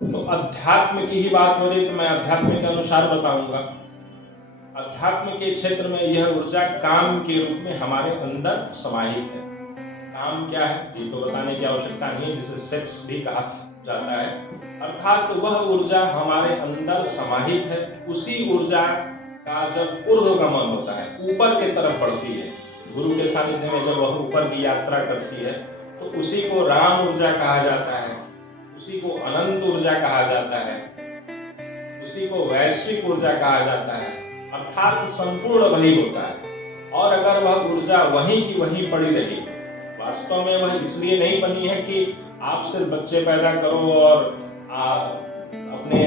तो अध्यात्म की ही बात हो रही तो मैं अध्यात्म के अनुसार बताऊंगा। अध्यात्म के क्षेत्र में यह ऊर्जा काम के रूप में हमारे अंदर समाहित है। काम क्या है ये तो बताने की आवश्यकता नहीं है, जिसे सेक्स भी कहा जाता है। अर्थात वह ऊर्जा हमारे अंदर समाहित है। उसी ऊर्जा का जब ऊर्ध्वगमन होता है, ऊपर की तरफ बढ़ती है, गुरु के सानिध्य में जब वह ऊपर की यात्रा करती है, तो उसी को राम ऊर्जा कहा जाता है, उसी को अनंत ऊर्जा कहा जाता है, उसी को वैश्विक ऊर्जा कहा जाता है। अर्थात संपूर्ण वही होता है। और अगर वह ऊर्जा वहीं की वहीं पड़ी रही, वास्तव में वह इसलिए नहीं बनी है कि आप सिर्फ बच्चे पैदा करो और अपने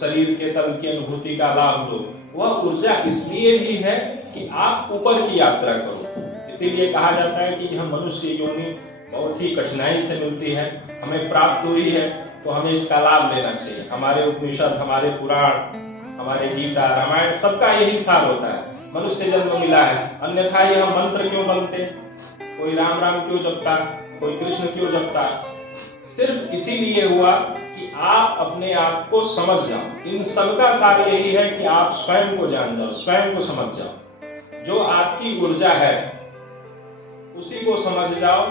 शरीर के तल की अनुभूति का लाभ लो। वह ऊर्जा इसलिए भी है कि आप ऊपर की यात्रा करो। इसीलिए कहा जाता है कि हम मनुष्य योनि बहुत ही कठिनाई से मिलती है, हमें प्राप्त हुई है, तो हमें इसका लाभ लेना चाहिए। हमारे उपनिषद, हमारे पुराण, हमारे गीता, रामायण, सबका यही सार होता है। मनुष्य जन्म मिला है, अन्यथा यह मंत्र क्यों बनते, कोई राम राम क्यों जपता, कोई कृष्ण क्यों जपता? सिर्फ इसीलिए हुआ कि आप अपने आप को समझ जाओ। इन सबका सार यही है कि आप स्वयं को जान जाओ, स्वयं को समझ जाओ। जो आपकी ऊर्जा है उसी को समझ जाओ,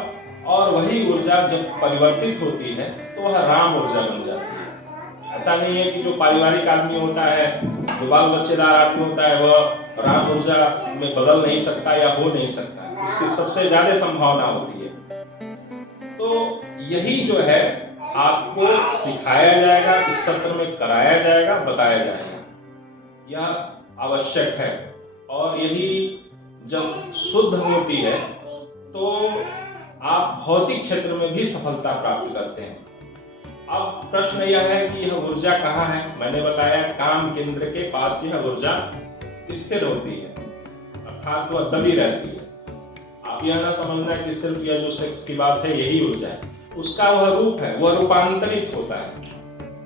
और वही ऊर्जा जब परिवर्तित होती है तो वह राम ऊर्जा बन जाती है। ऐसा नहीं है कि जो पारिवारिक आदमी होता है, जो बाल बच्चेदार आदमी होता है, वह राम ऊर्जा में बदल नहीं सकता या हो नहीं सकता, इसकी सबसे ज्यादा संभावना होती है। तो यही जो है आपको सिखाया जाएगा, इस सत्र में कराया जाएगा, बताया जाएगा, यह आवश्यक है। और यही जब शुद्ध होती है तो आप भौतिक क्षेत्र में भी सफलता प्राप्त करते हैं। अब प्रश्न यह है कि यह ऊर्जा कहाँ है? मैंने बताया काम केंद्र के पास यह ऊर्जा स्थिर होती है, अर्थात वह दबी रहती है। आप यह ना समझना कि सिर्फ यह जो सेक्स की बात है यही ऊर्जा है, उसका वह रूप है, वह रूपांतरित होता है।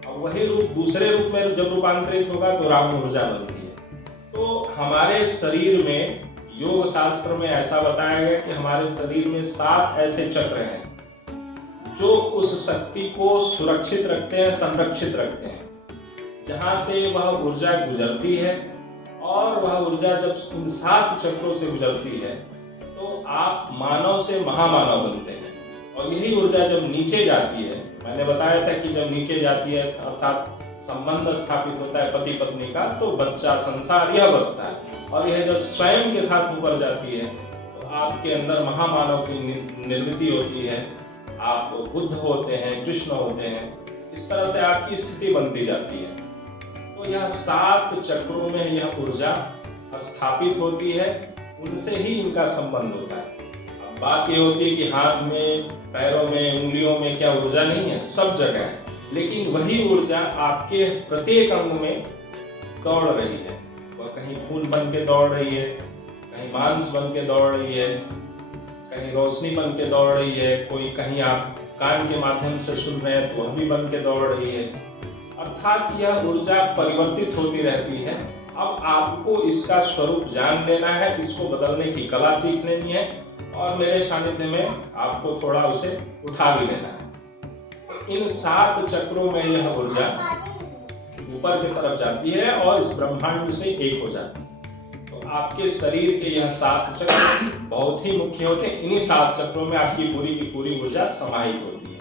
और वही रूप दूसरे रूप में जब रूपांतरित होगा तो राम ऊर्जा बनती है। तो हमारे शरीर में योग शास्त्र में ऐसा बताया गया कि हमारे शरीर में 7 ऐसे चक्र हैं जो उस शक्ति को सुरक्षित रखते हैं, संरक्षित रखते हैं, जहां से वह ऊर्जा गुजरती है। और वह ऊर्जा जब इन 7 चक्रों से गुजरती है तो आप मानव से महामानव बनते हैं। और यही ऊर्जा जब नीचे जाती है, मैंने बताया था कि जब नीचे जाती है अर्थात संबंध स्थापित होता है पति पत्नी का, तो बच्चा, संसार यह बसता है। और यह जब स्वयं के साथ ऊपर जाती है तो आपके अंदर महामानव की निर्मिति होती है, आप बुद्ध होते हैं, कृष्ण होते हैं। इस तरह से आपकी स्थिति बनती जाती है। तो यह 7 चक्रों में यह ऊर्जा स्थापित होती है, उनसे ही इनका संबंध होता है। अब बात ये होती है कि हाथ में, पैरों में, उंगलियों में क्या ऊर्जा नहीं है? सब जगह है, लेकिन वही ऊर्जा आपके प्रत्येक अंग में दौड़ रही है। वह कहीं खून बन के दौड़ रही है, कहीं मांस बन के दौड़ रही है, कहीं रोशनी बन के दौड़ रही है, कोई कहीं आप कान के माध्यम से सुन रहे हैं तो वह भी बन के दौड़ रही है। अर्थात यह ऊर्जा परिवर्तित होती रहती है। अब आपको इसका स्वरूप जान लेना है, इसको बदलने की कला सीख लेनी है, और मेरे सानिध्य में आपको थोड़ा उसे उठा भी लेना है। इन 7 चक्रों में यह ऊर्जा ऊपर की तरफ जाती है और इस ब्रह्मांड से एक हो जाती है। तो आपके शरीर के यह 7 चक्र बहुत ही मुख्य होते हैं। इन्हीं 7 चक्रों में आपकी पूरी की पूरी ऊर्जा समाहित होती है।